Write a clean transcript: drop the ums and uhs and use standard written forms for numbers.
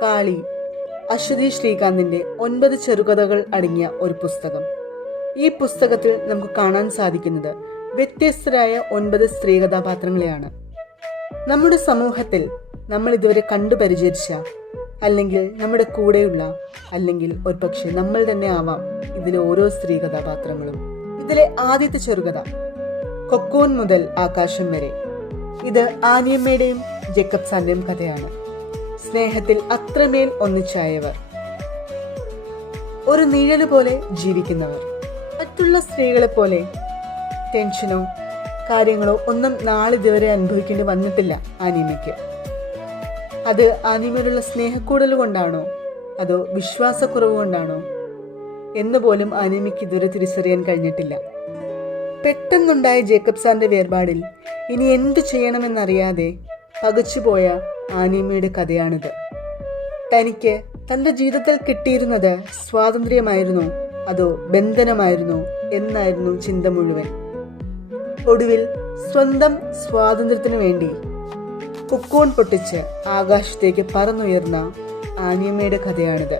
കാളി, അശ്വതി ശ്രീകാന്തിന്റെ 9 ചെറുകഥകൾ അടങ്ങിയ ഒരു പുസ്തകം. ഈ പുസ്തകത്തിൽ നമുക്ക് കാണാൻ സാധിക്കുന്നത് വ്യത്യസ്തരായ 9 സ്ത്രീ കഥാപാത്രങ്ങളെയാണ്. നമ്മുടെ സമൂഹത്തിൽ നമ്മൾ ഇതുവരെ കണ്ടുപരിചരിച്ച, അല്ലെങ്കിൽ നമ്മുടെ കൂടെയുള്ള, അല്ലെങ്കിൽ ഒരുപക്ഷെ നമ്മൾ തന്നെ ആവാം ഇതിലെ ഓരോ സ്ത്രീ കഥാപാത്രങ്ങളും. ഇതിലെ ആദ്യത്തെ ചെറുകഥ കൊക്കൂൺ മുതൽ ആകാശം വരെ. ഇത് ആനിയമ്മയുടെയും ജേക്കബ് സാന്റെയും കഥയാണ്. സ്നേഹത്തിൽ അത്രമേൽ ഒന്നിച്ചായവർ, ഒരു നിഴല് പോലെ ജീവിക്കുന്നവർ. മറ്റുള്ള സ്ത്രീകളെ പോലെ ടെൻഷനോ കാര്യങ്ങളോ ഒന്നും നാളിതുവരെ അനുഭവിക്കേണ്ടി വന്നിട്ടില്ല ആനിയമ്മയ്ക്ക്. അത് ആനിയമ്മയിലുള്ള സ്നേഹക്കൂടൽ കൊണ്ടാണോ അതോ വിശ്വാസക്കുറവ് കൊണ്ടാണോ എന്ന് പോലും ആനിയമ്മയ്ക്ക് ഇതുവരെ തിരിച്ചറിയാൻ കഴിഞ്ഞിട്ടില്ല. പെട്ടെന്നുണ്ടായ ജേക്കബ് സാറിന്റെ വേർപാടിൽ ഇനി എന്തു ചെയ്യണമെന്നറിയാതെ പകച്ചുപോയ ആനിയമ്മയുടെ കഥയാണിത്. തനിക്ക് തന്റെ ജീവിതത്തിൽ കിട്ടിയിരുന്നത് സ്വാതന്ത്ര്യമായിരുന്നോ അതോ ബന്ധനമായിരുന്നോ എന്നായിരുന്നു ചിന്ത മുഴുവൻ. ഒടുവിൽ സ്വന്തം സ്വാതന്ത്ര്യത്തിനു വേണ്ടി കൊക്കൂൺ പൊട്ടിച്ച് ആകാശത്തേക്ക് പറന്നുയർന്ന ആനിയമ്മയുടെ കഥയാണിത്.